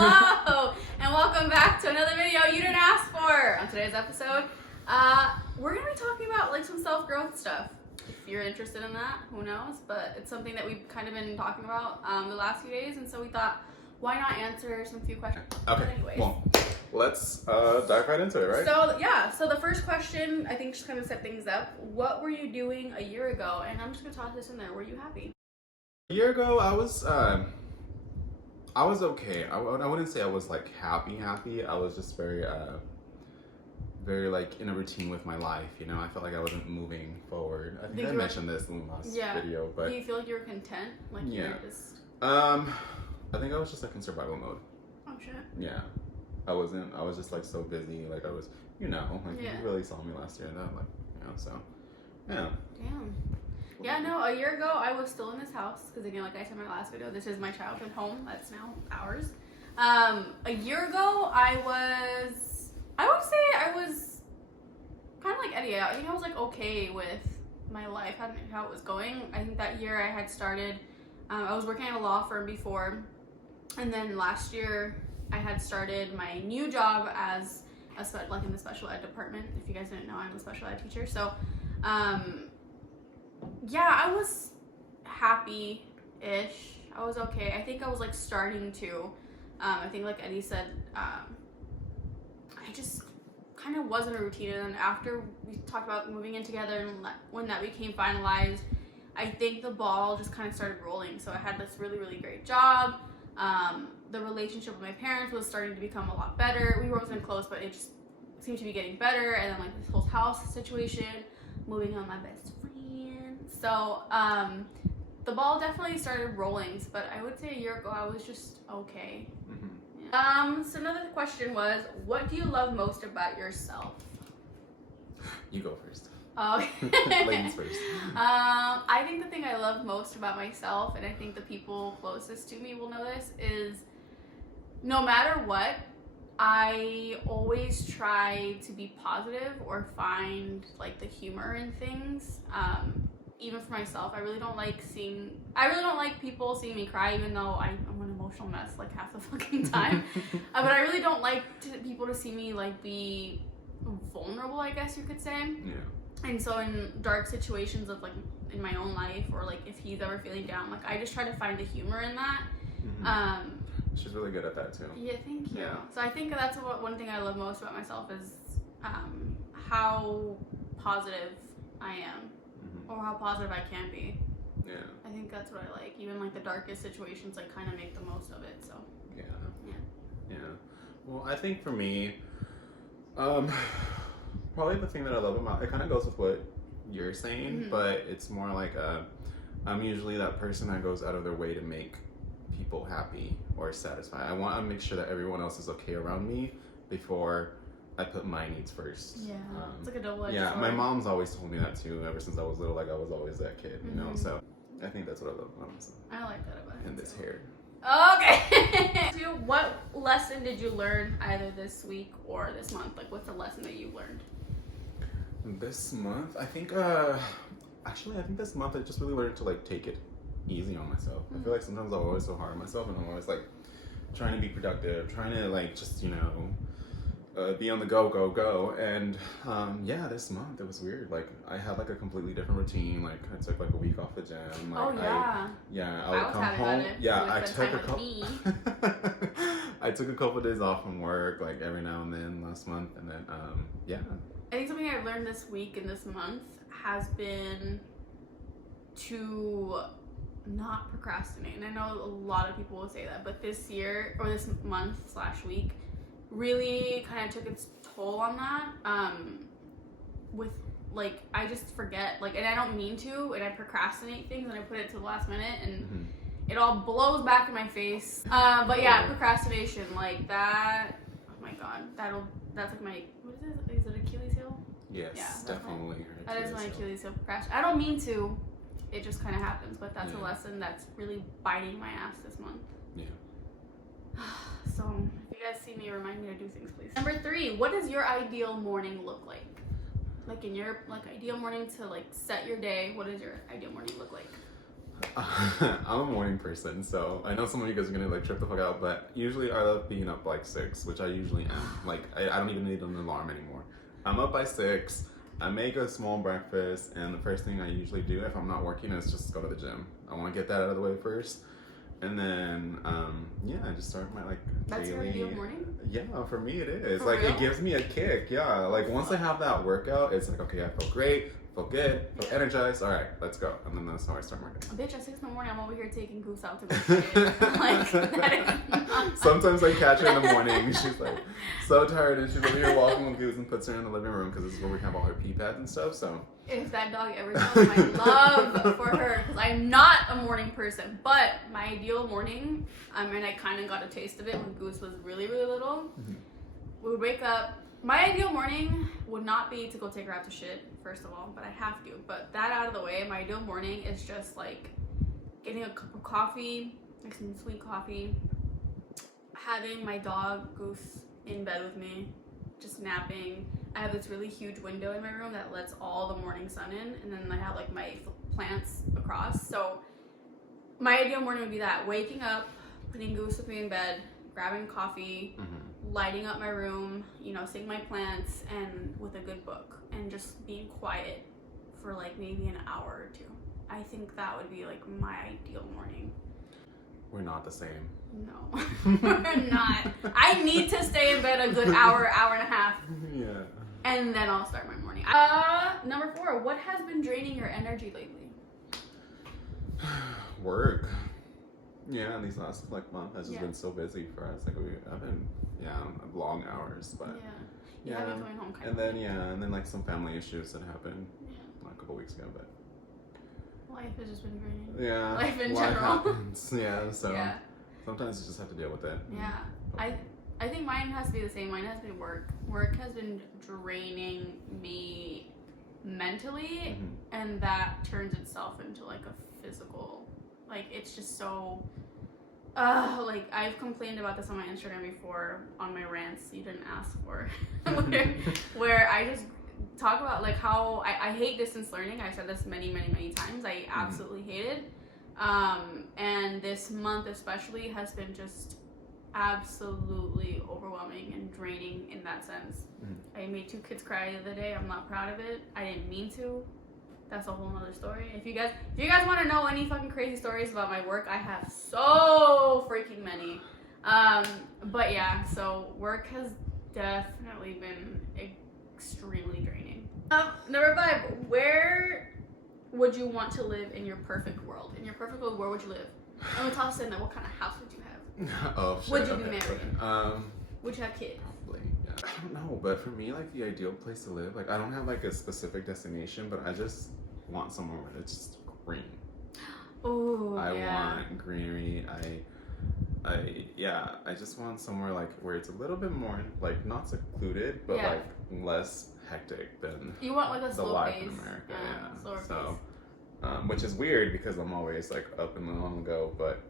Hello, and welcome back to another video you didn't ask for. On today's episode, we're gonna be talking about like some self-growth stuff. If you're interested in that, who knows? But it's something that we've kind of been talking about the last few days, and so we thought, why not answer some few questions? Okay. Well, let's dive right into it, right? So the first question, I think, just kind of set things up. What were you doing a year ago? And I'm just gonna toss this in there. Were you happy? A year ago, I was okay. I wouldn't say I was like happy. I was just very like in a routine with my life. You know, I felt like I wasn't moving forward. I think I mentioned this in the last video, but do you feel like you were content? Like you were just... I think I was just like in survival mode. Oh shit. Yeah. I was just like so busy. Like I was, you really saw me last year and that, like, so yeah. Damn. Yeah, no, a year ago I was still in this house because, again, like I said in my last video, this is my childhood home. That's now ours. A year ago I would say I was kind of like Eddie. I think I was like okay with my life, how it was going. I think that year I had started, I was working at a law firm before, and then last year I had started my new job as like in the special ed department. If you guys didn't know, I'm a special ed teacher. So, yeah, I was happy-ish. I was okay. I think I was like starting to. I think like Eddie said, I just kind of was in a routine. And then after we talked about moving in together and when that became finalized, I think the ball just kind of started rolling. So I had this really, really great job. The relationship with my parents was starting to become a lot better. We wasn't close, but it just seemed to be getting better. And then like this whole house situation, moving on my best friend. So the ball definitely started rolling, but I would say a year ago I was just okay. Mm-hmm. Yeah. So another question was, what do you love most about yourself? You go first. Oh, ladies first. I think the thing I love most about myself, and I think the people closest to me will know this, is no matter what, I always try to be positive or find like the humor in things. Even for myself, I really don't like people seeing me cry, even though I'm an emotional mess like half the fucking time. But I really don't like people to see me like be vulnerable, I guess you could say. Yeah. And so in dark situations of like in my own life, or like if he's ever feeling down, like I just try to find the humor in that. Mm-hmm. She's really good at that too. Yeah, thank you. Yeah. So I think that's one thing I love most about myself is how positive I am, mm-hmm. or how positive I can be. Yeah. I think that's what I like. Even like the darkest situations, like kind of make the most of it. So. Yeah. Yeah. Well, I think for me, probably the thing that I love about it kind of goes with what you're saying, mm-hmm. but it's more like I'm usually that person that goes out of their way to make people happy or satisfied. I want to make sure that everyone else is okay around me before I put my needs first. Yeah, it's like a double-edged sword. Yeah, my mom's always told me that too. Ever since I was little, like I was always that kid, you know. So I think that's what I love about myself. I like that about and this hair. Okay. What lesson did you learn either this week or this month? Like, what's the lesson that you learned? This month, I think. Actually, I think this month I just really learned to like take it easy on myself. Mm-hmm. I feel like sometimes I'm always so hard on myself, and I'm always like trying to be productive, trying to like just be on the go, and yeah, this month it was weird. Like I had like a completely different routine. Like I took like a week off the gym. Like, I would come home. I took a couple of days off from work, like every now and then last month, and then I think something I've learned this week and this month has been to not procrastinate. And I know a lot of people will say that, but this year or this month/week really kind of took its toll on that. With like I just forget, like, and I don't mean to, and I procrastinate things and I put it to the last minute, and it all blows back in my face. But yeah, procrastination, like that. Oh my god, that's like my, what is it? Is it Achilles heel? Yes, yeah, definitely. That is my Achilles heel, procrastination. I don't mean to. It just kind of happens, but that's a lesson that's really biting my ass this month. Yeah. So, if you guys see me, remind me to do things, please. Number 3, what does your ideal morning look like? Like in your ideal morning to like set your day, what does your ideal morning look like? I'm a morning person, so I know some of you guys are gonna like trip the fuck out, but usually I love being up like 6, which I usually am. Like I don't even need an alarm anymore. I'm up by 6. I make a small breakfast, and the first thing I usually do if I'm not working is just go to the gym. I want to get that out of the way first, and then yeah, I just start my like That's your daily. ideal morning? Yeah, for me it is. For Like real? it gives me a kick. Yeah, like once I have that workout, it's like okay, I feel great, feel good, feel energized. All right, let's go, and then that's how I start my day. Bitch, at 6 in the morning, I'm over here taking Goose out to go shit. Like, that is not... Sometimes I catch her in the morning. She's like so tired, and she's over here walking with Goose and puts her in the living room because this is where we have all her pee pads and stuff. So If that dog ever tells my love for her, because I'm not a morning person, but my ideal morning, and I kind of got a taste of it when Goose was really, really little. We would wake up. My ideal morning would not be to go take her out to shit, first of all, but I have to. But that out of the way, my ideal morning is just like getting a cup of coffee, like some sweet coffee, having my dog Goose in bed with me, just napping. I have this really huge window in my room that lets all the morning sun in, and then I have like my plants across. So my ideal morning would be that: waking up, putting Goose with me in bed, grabbing coffee, lighting up my room, you know, seeing my plants, and with a good book, and just being quiet for like maybe an hour or 2. I think that would be like my ideal morning. we're not the same. No, we're not. I need to stay in bed a good hour, hour and a half, Yeah. and then I'll start my morning. Number 4, what has been draining your energy lately? Work. Yeah, and these last like month has just Yeah. been so busy for us. Like I've been long hours, but You have been coming home kind and of. then like some family issues that happened Yeah. a couple weeks ago, but Life has just been draining. yeah, Life in life general. happens. Yeah, so Yeah. sometimes you just have to deal with it. Yeah. I think mine has to be the same. Mine has been work. Work has been draining me mentally, and that turns itself into like a physical, like it's just so like I've complained about this on my Instagram before on my rants you didn't ask for where I just talk about like how I hate distance learning. I've said this many times. I absolutely hate it, and this month especially has been just absolutely overwhelming and draining in that sense. I made 2 kids cry the other day. I'm not proud of it. I didn't mean to. That's a whole nother story. If you guys want to know any fucking crazy stories about my work, I have so freaking many. But yeah, so work has definitely been extremely draining. Number 5, where would you want to live in your perfect world? In your perfect world, where would you live? And we'll toss in that, what kind of house would you have? Oh shit. Would you be okay, married? okay. Would you have kids? Probably. Yeah. I don't know, but for me, like the ideal place to live, like I don't have like a specific destination, but I just want somewhere where it's just green. Oh, I yeah. want greenery. I just want somewhere like where it's a little bit more like not secluded, but Yeah. like less hectic than You want like a the slow life pace. in America. Yeah. Slower So, pace. which is weird because I'm always like up and on the go, but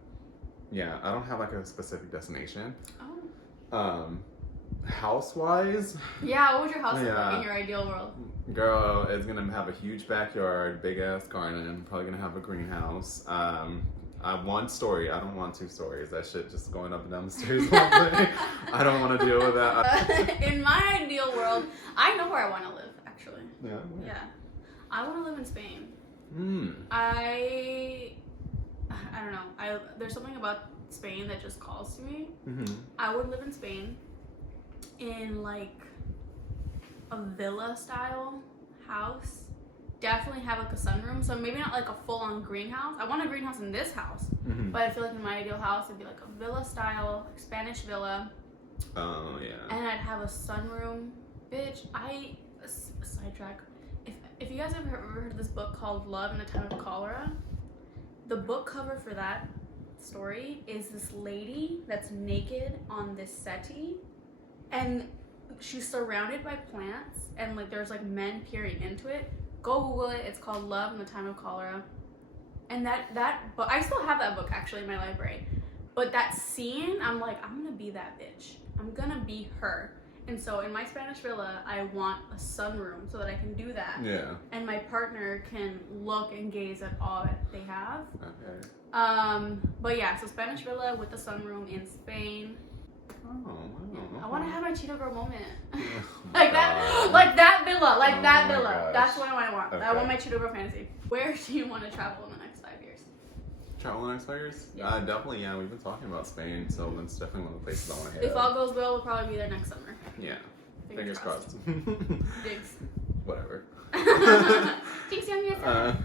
yeah, I don't have like a specific destination. Oh. House wise, Yeah, what would your house look Yeah. like in your ideal world? girl, it's gonna have a huge backyard, big ass garden, probably gonna have a greenhouse. I have 1 story. I don't want 2 stories. That shit just going up and down the stairs all day. I don't want to deal with that. In my ideal world, I know where I want to live, actually. Yeah. Yeah. I want to live in Spain. Hmm. I don't know. There's something about Spain that just calls to me. Mm-hmm. I would live in Spain in like a villa style house. Definitely have like a sunroom. So maybe not like a full on greenhouse. I want a greenhouse in this house. Mm-hmm. But I feel like in my ideal house it'd be like a villa style, like Spanish villa. Oh yeah. And I'd have a sunroom. Bitch, sidetrack. If you guys have ever heard of this book called Love in a Time of Cholera, the book cover for that story is this lady that's naked on this settee, and she's surrounded by plants, and like there's like men peering into it. Go Google it. It's called Love in the Time of Cholera. And that book, I still have that book actually in my library. But that scene, I'm like, I'm gonna be that bitch. I'm gonna be her. And so in my Spanish villa, I want a sunroom so that I can do that. Yeah. And my partner can look and gaze at all that they have. Okay. But yeah, so Spanish villa with the sunroom in Spain. Oh, wow. I want to have my Cheeto Girl moment. Oh, like God. that villa, Oh that my villa. gosh. That's what I want. I Okay. want my Cheeto Girl fantasy. Where do you want to travel in the next 5 years? Travel in the next 5 years? Yeah. Definitely, yeah. We've been talking about Spain, so that's definitely one of the places I want to hit. If all goes well, we'll probably be there next summer. Yeah. Fingers crossed. Digs. Whatever. Jinx, yum,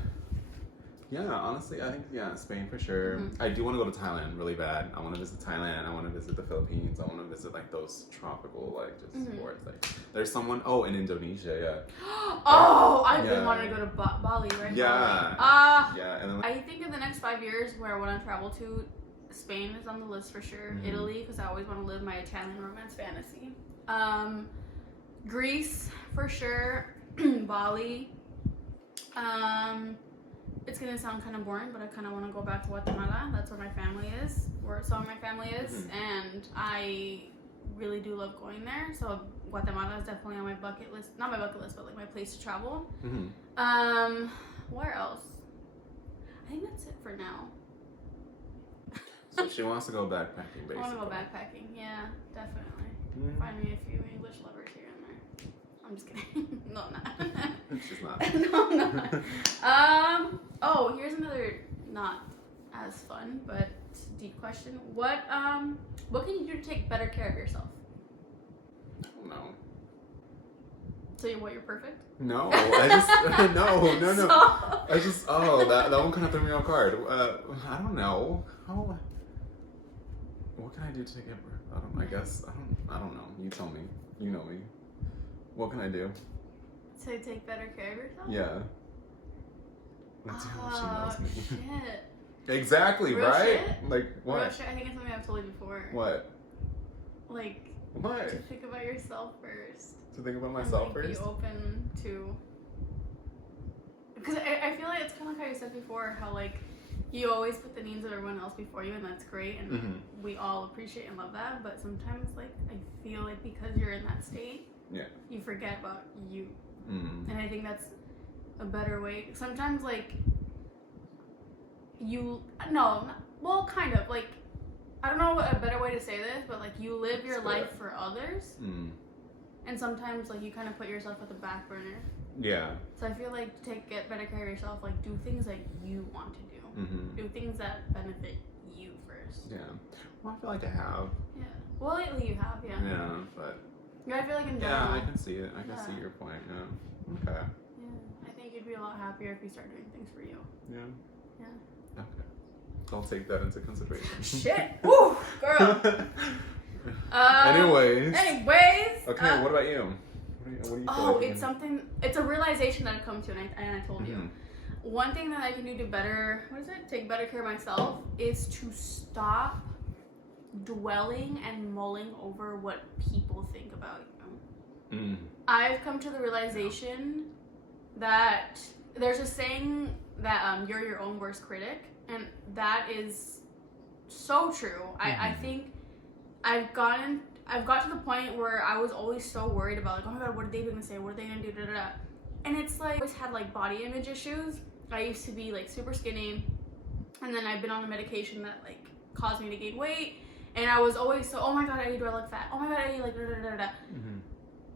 Yeah, honestly, I think, Spain for sure. Mhm. I do want to go to Thailand really bad. I want to visit Thailand. I want to visit the Philippines. I want to visit, like, those tropical, like, just Mhm. sports. Like, there's someone, in Indonesia, Oh, I've been Yeah. wanting to go to Bali, right? Yeah. Ah. yeah. And then, like, I think in the next 5 years, where I want to travel to, Spain is on the list for sure. Mhm. Italy, because I always want to live my Italian romance fantasy. Greece for sure. Bali. It's gonna sound kind of boring, but I kind of want to go back to Guatemala. That's where my family is, where some of my family is, Mhm. and I really do love going there. So Guatemala is definitely on my bucket list. Not my bucket list, but like my place to travel. mhm. Where else? I think that's it for now. So she wants to go backpacking, basically. I want to go backpacking. Yeah, definitely. Mhm. Find me a few English lovers here and there. I'm just kidding. No, I'm not. She's not. No, I'm not. Oh, here's another not as fun but deep question. What can you do to take better care of yourself? No. So you're perfect? No, I just no. So- I just that one kind of threw me off guard. I don't know. What can I do to take care of? I guess I don't know. You tell me. You know me. What can I do? To take better care of yourself? Yeah. Let's see how much she knows me. Shit. Exactly, Real right? shit? Like Real what? shit, I think it's something I've told you before. What? Like, What? to think about yourself first. To think about And, myself like, first? Be open to. Because I feel like it's kind of like how you said before, how like you always put the needs of everyone else before you, and that's great, and Mhm. we all appreciate and love that. But sometimes, like, I feel like because you're in that state, Yeah. you forget about you, Mm. and I think that's a better way. Sometimes, like, kind of like. I don't know a better way to say this, but like you live your It's life good. for others, Mm. and sometimes like you kind of put yourself at the back burner. Yeah. So I feel like to get better care of yourself, like do things that you want to do. Mhm. Do things that benefit you first. Yeah. Well, I feel like I have. Yeah. Well, lately you have, yeah. Yeah, but Yeah, I feel like in yeah, general. I can see it. I can see Yeah. your point. Yeah. Okay. Yeah. I think you'd be a lot happier if you start doing things for you. Yeah. Yeah. Okay. I'll take that into consideration. Shit. Woo, girl. Anyways. Okay. uh, What about you? What do you feel Oh, like you it's can- something. It's a realization that I've come to, and I told you. Mhm. One thing that I can do to better, take better care of myself is to stop dwelling and mulling over what people think about you. Mm. I've come to the realization that there's a saying that you're your own worst critic, and that is so true. I Mhm. think I've got to the point where I was always so worried about like, oh my god, what are they gonna say? What are they gonna do? Da, da, da. And it's like I always had like body image issues. I used to be like super skinny, and then I've been on a medication that like caused me to gain weight, and I was always so, oh my god, do I look fat? Oh my god, I like da da da da. Mhm.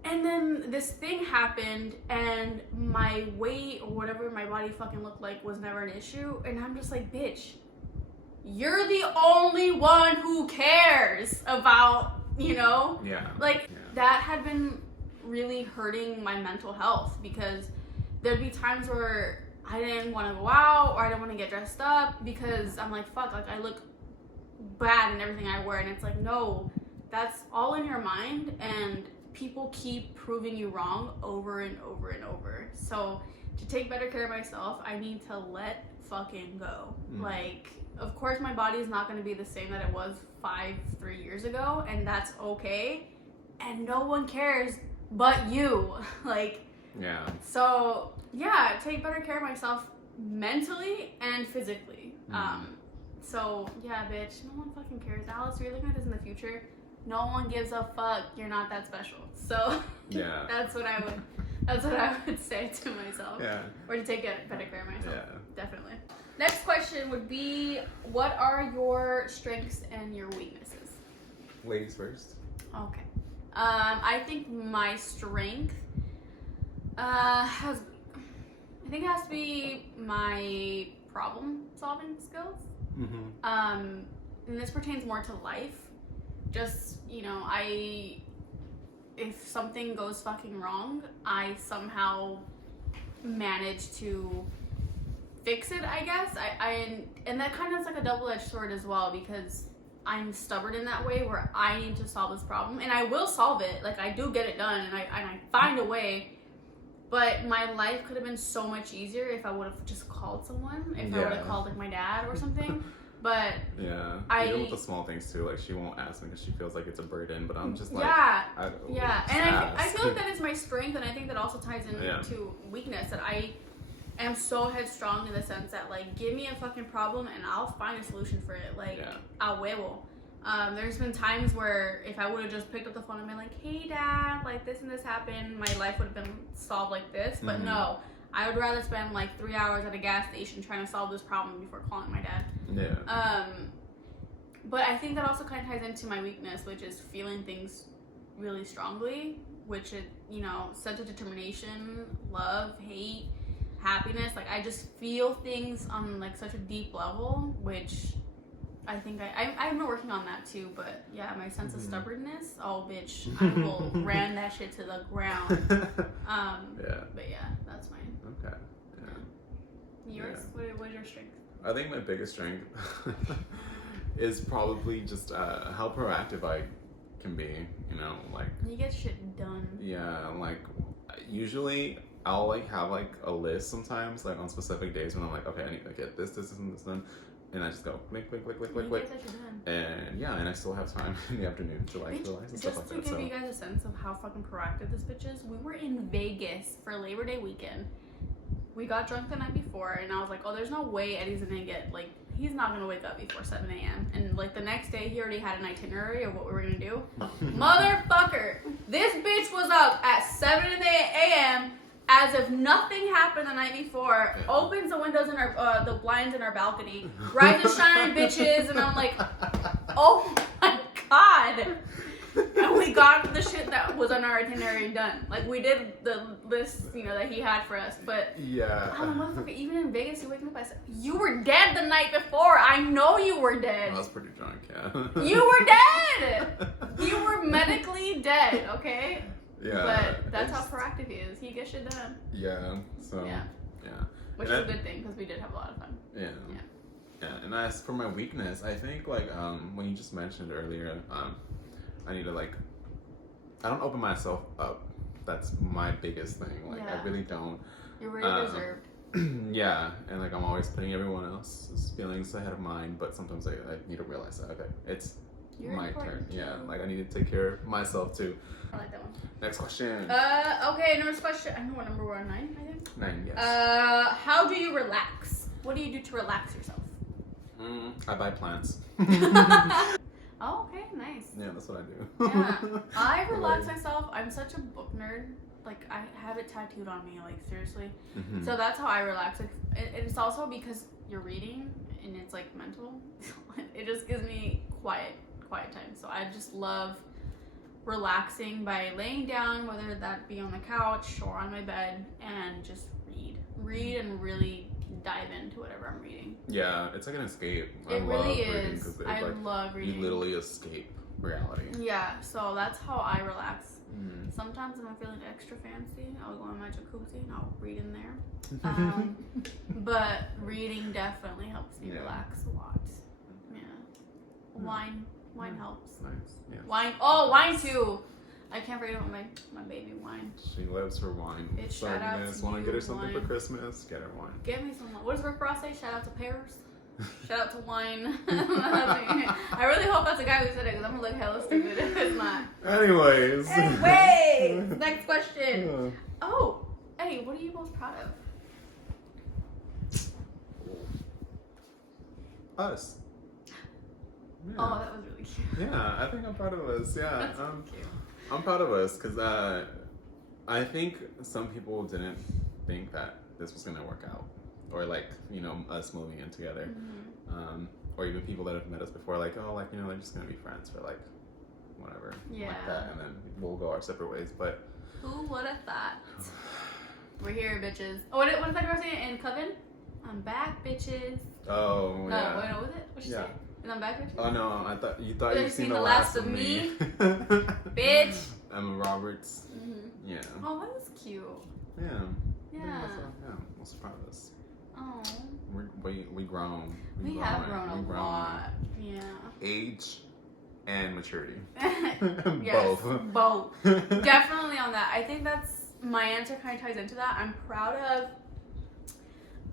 And then this thing happened, and my weight or whatever my body fucking looked like was never an issue. And I'm just like, bitch, you're the only one who cares about, Yeah. like Yeah. that had been really hurting my mental health, because there'd be times where I didn't want to go out or I didn't want to get dressed up because I'm like, fuck, like I look bad in everything I wear. And it's like, no, that's all in your mind, and people keep proving you wrong over and over and over. So to take better care of myself, I need to let fucking go. Mm. Like, of course my body is not going to be the same that it was 3 years ago, and that's okay, and no one cares but you. Like, Yeah. so yeah, take better care of myself mentally and physically. Mm. So yeah, bitch, no one fucking cares. Alice, you're looking at this in the future. no one gives a fuck. You're not that special. So Yeah. that's what I would say to myself. Yeah. Or to take better care of myself. Yeah. Definitely. Next question would be, what are your strengths and your weaknesses? Ladies first. Okay. I think my strength has it has to be my problem solving skills. Mm-hmm. And this pertains more to life. Just, if something goes fucking wrong, I somehow manage to fix it, I guess. And that kind of is like a double-edged sword as well, because I'm stubborn in that way where I need to solve this problem, and I will solve it. Like, I do get it done, and I find a way. But my life could have been so much easier if I would have just called someone. If I would have called like my dad or something. But yeah, even with the small things too. Like, she won't ask me because she feels like it's a burden. But I'm just like, yeah. And I feel like that is my strength, and I think that also ties into weakness. That I am so headstrong in the sense that, like, give me a fucking problem and I'll find a solution for it. Like, a huevo. There's been times where if I would have just picked up the phone and been like, hey dad, like this and this happened, my life would have been solved like this. But no, I would rather spend like 3 hours at a gas station trying to solve this problem before calling my dad. Yeah. But I think that also kind of ties into my weakness, which is feeling things really strongly, which is, sense of determination, love, hate, happiness. Like, I just feel things on like such a deep level, which I think I've been working on that too. But yeah, my sense of stubbornness, oh bitch, I will ram that shit to the ground. But yeah, that's mine. Okay. Yeah. Yours? Yeah. What is your strength? I think my biggest strength is probably just how proactive I can be. Like, you get shit done. Yeah, like usually I'll like have like a list sometimes, like on specific days when I'm like, okay, I need to get this, and this done. And I just go click. And yeah, and I still have time in the afternoon to like realize and stuff like that. Just to give you guys a sense of how fucking proactive this bitch is, we were in Vegas for Labor Day weekend. We got drunk the night before, and I was like, oh, there's no way Eddie's gonna get, like, he's not gonna wake up before 7 a.m. And like the next day, he already had an itinerary of what we were gonna do. Motherfucker, this bitch was up at 7 a.m. as if nothing happened the night before, opens the windows in our, the blinds in our balcony, rise and shine, bitches, and I'm like, oh my god. And we got the shit that was on our itinerary done. Like, we did the list, that he had for us, but yeah. I'm a motherfucker, even in Vegas, you wake me up, I said, you were dead the night before. I know you were dead. I was pretty drunk, yeah. You were dead. You were medically dead, okay? Yeah. But that's how proactive he is. He gets shit done. Yeah. So. Yeah. Which is a good thing, because we did have a lot of fun. Yeah. And as for my weakness, I think like when you just mentioned earlier, I need to like, I don't open myself up. That's my biggest thing. Like, I really don't. You're really reserved. Yeah, and like I'm always putting everyone else's feelings ahead of mine. But sometimes I need to realize that it's my turn. Too. Yeah, like I need to take care of myself too. I like that one. Next question. Okay, next question. I know what number we're on, 9, I think. 9, yes. How do you relax? What do you do to relax yourself? I buy plants. Oh, okay, nice. Yeah, that's what I do. Yeah, I relax myself. I'm such a book nerd. Like, I have it tattooed on me, like, seriously. So that's how I relax. Like, it's also because you're reading and it's like mental. It just gives me quiet time. So I just love relaxing by laying down, whether that be on the couch or on my bed, and just read and really dive into whatever I'm reading. Yeah, it's like an escape. It really is. I love reading. You literally escape reality. Yeah, so that's how I relax. Sometimes when I'm feeling extra fancy, I'll go in my jacuzzi and I'll read in there. But reading definitely helps me relax a lot. Yeah. Wine helps. Nice. Yeah. Wine too. I can't forget about my baby wine. She loves her wine. Shout out to want to you, get her something wine. for Christmas? Get her wine. Get me some wine. What does Rick Ross say? Shout out to pears. Shout out to wine. I really hope that's the guy who said it, because I'm gonna look hella stupid if it's not. Anyways, next question. Oh, Eddie, what are you most proud of? Us. Yeah. Oh, that was really cute. Yeah, I think I'm proud of us. Yeah, That's really cute. I'm proud of us because I think some people didn't think that this was gonna work out, or like us moving in together, or even people that have met us before, like they're just gonna be friends for like whatever, like that, and then we'll go our separate ways. But who would have thought? We're here, bitches. Oh, what is that girl saying in Coven? I'm back, bitches. Oh yeah. Wait, what was it? What she say? And I'm back, bitches. Oh no, I thought you'd seen the last last of me. Bitch. Emma Roberts. Mm-hmm. Yeah. Oh, that was cute. Yeah. Yeah. I'm so proud of us. Oh. We grown. We have grown a lot. Yeah. Age and maturity. Yes, both. Definitely on that. I think that's my answer. Kind of ties into that. I'm proud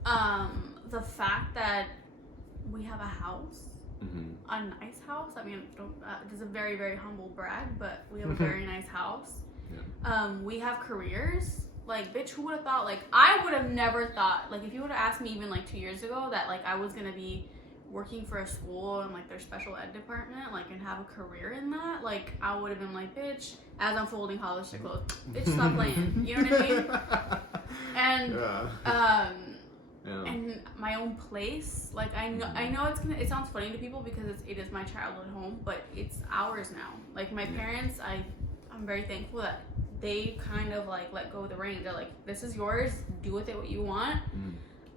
of the fact that we have a house. A nice house. I mean, it's a very, very humble brag, but we have a very nice house. Yeah. We have careers. Like, bitch, who would have thought? Like, I would have never thought. Like, if you would have asked me even like 2 years ago that like I was gonna be working for a school and like their special ed department, like, and have a career in that, like, I would have been like, bitch, as I'm folding college to clothes, bitch, stop playing. You know what I mean? And and my own place, like I know it sounds funny to people because it is my childhood home, but it's ours now. Like my parents, I'm very thankful that they kind of like let go of the reins. They're like, this is yours, do with it what you want.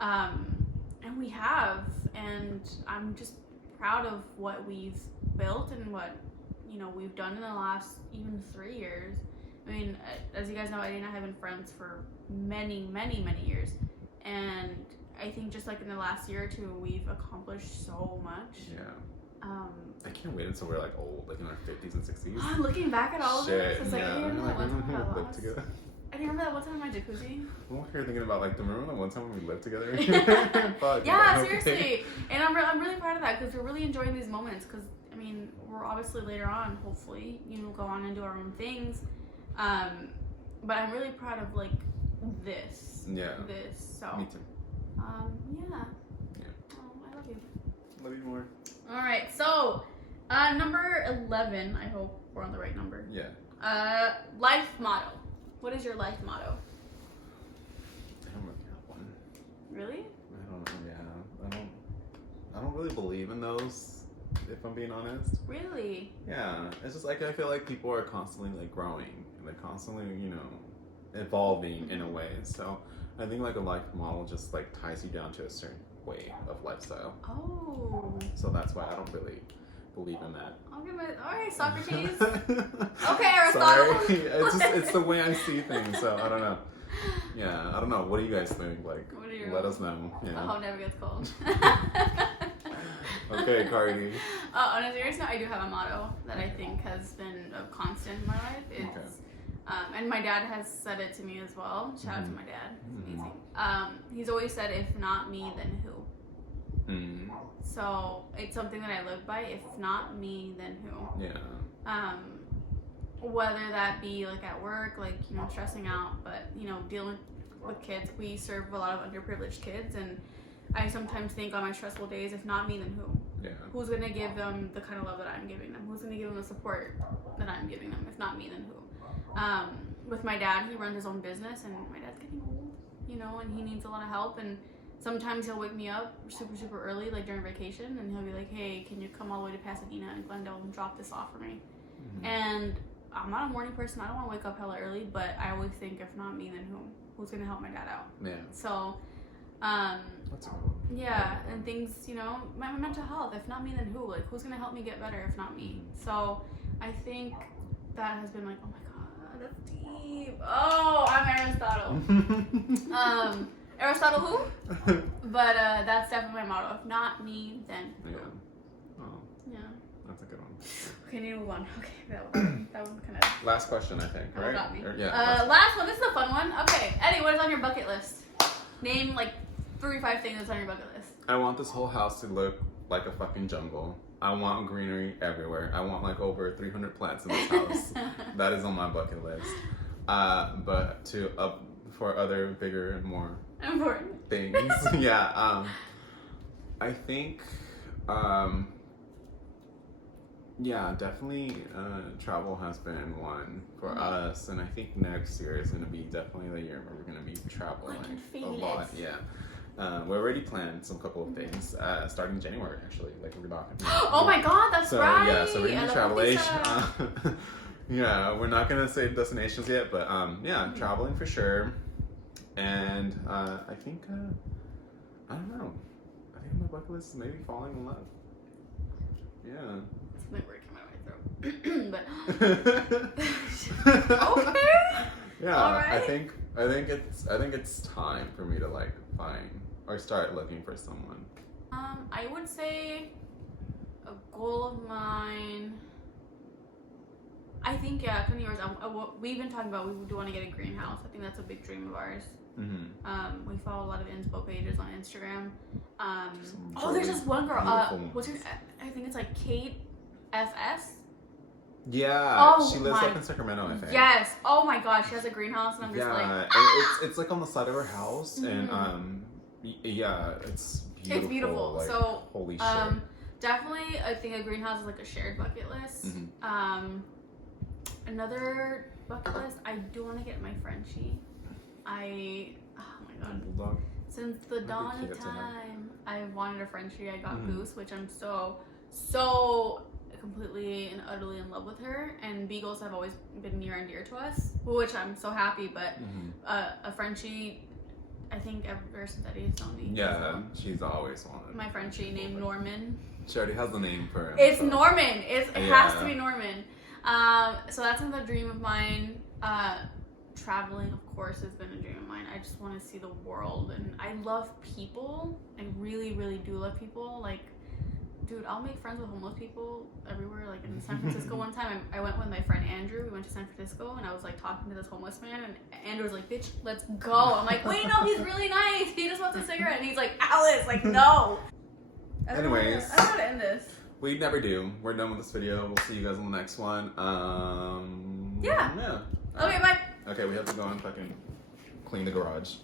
And we have, and I'm just proud of what we've built and what we've done in the last even 3 years. I mean, as you guys know, Eddie and I have been friends for many, many, many years, and I think just like in the last year or two, we've accomplished so much. Yeah. I can't wait until we're like old, like in our 50s and 60s. Looking back at all of this, it's like, yeah. I remember that one time I lived lost. together. I remember that one time in my jacuzzi. I'm over here thinking about like, remember that one time when we lived together? Fuck, yeah, okay. seriously. And I'm really proud of that because we're really enjoying these moments. Because I mean, we're obviously later on, hopefully, go on and do our own things. But I'm really proud of like this. Yeah. This. So. Me too. Yeah. Oh, I love you. Love you more. All right. So, number 11. I hope we're on the right number. Yeah. Life motto. What is your life motto? I don't really have one. Really? I don't know. Yeah. I don't really believe in those, if I'm being honest. Really? Yeah. It's just like I feel like people are constantly like growing, like constantly, evolving in a way. So I think like a life model just like ties you down to a certain way of lifestyle. Oh. So that's why I don't really believe in that. Alright, Socrates. Okay, Aristotle. Sorry. It's the way I see things, so I don't know. Yeah, I don't know. What do you guys think? Like, let us know. The hoe never gets cold. Okay, Cardi. On a serious note, I do have a motto that I think has been a constant in my life. It's, and my dad has said it to me as well. Shout out to my dad. He's amazing. He's always said, if not me, then who? So it's something that I live by. If not me, then who? Yeah. Whether that be like at work, like stressing out, but dealing with kids. We serve a lot of underprivileged kids, and I sometimes think on my stressful days, if not me, then who? Yeah. Who's gonna give them the kind of love that I'm giving them? Who's gonna give them the support that I'm giving them? If not me, then who? With my dad, he runs his own business, and my dad's getting old, and he needs a lot of help, and sometimes he'll wake me up super, super early, like during vacation, and he'll be like, hey, can you come all the way to Pasadena and Glendale and drop this off for me? And I'm not a morning person. I don't want to wake up hella early, but I always think, if not me, then who? Who's going to help my dad out? Yeah. So, that's a good one. yeah, and things, my mental health. If not me, then who? Like, who's going to help me get better if not me? So, I think that has been like, oh my God, that's deep. Oh, I'm Aristotle. Aristotle who? But that's definitely my motto. If not me, then who? Yeah. Oh, Yeah. that's a good one. Okay, need to move on. Okay, that one kind of Last question, I think, right? got me. Yeah. Last one. This is a fun one. Okay, Eddie, what is on your bucket list? Name like 3 or 5 things that's on your bucket list. I want this whole house to look like a fucking jungle. I want greenery everywhere. I want like over 300 plants in this house. That is on my bucket list. But for other bigger and more important things, yeah. I think Yeah, definitely travel has been one for us, and I think next year is going to be definitely the year where we're going to be traveling a lot. Yeah. We already planned some couple of things starting January, actually. Like, we're not going to Oh my god, that's right. Yeah, so we're going to be traveling. Yeah, we're not going to say destinations yet, but yeah, traveling for sure. And I think, I don't know. I think my bucket list is maybe falling in love. Yeah. My word came out of my throat. But okay. Yeah, All right. I think it's time for me to like find or start looking for someone. I would say a goal of mine. I think kind of yours. We've been talking about we do want to get a greenhouse. I think that's a big dream of ours. Mm-hmm. We follow a lot of inspo pages on Instagram. There's this one girl. What's her? I think it's like Kate FS. Yeah, she lives up in Sacramento, I think. Yes. Oh my gosh, she has a greenhouse, and I'm just like. Yeah, it's like on the side of her house, and yeah, it's beautiful. It's beautiful. Like, so holy shit. Definitely, I think a greenhouse is like a shared bucket list. Another bucket list, I do want to get my Frenchie. Oh my god. Bulldog. Since the dawn of time, I wanted a Frenchie. I got Goose, which I'm so completely and utterly in love with her. And beagles have always been near and dear to us, which I'm so happy. But a Frenchie, I think ever since Eddie's known me. Yeah, she's always wanted my Frenchie named Norman. She already has the name for him. It's Norman. It has to be Norman. So that's another dream of mine. Traveling, of course, has been a dream of mine. I just want to see the world, and I love people. I really, really do love people. Like, dude, I'll make friends with homeless people everywhere. Like in San Francisco one time, I went with my friend Andrew. We went to San Francisco, and I was like talking to this homeless man, and Andrew was like, "Bitch, let's go." I'm like, "Wait, no, he's really nice. He just wants a cigarette." And he's like, "Alice, like, no." Anyways, I don't know how to end this. We never do. We're done with this video. We'll see you guys on the next one. Yeah. Okay, bye. Okay, we have to go and fucking clean the garage.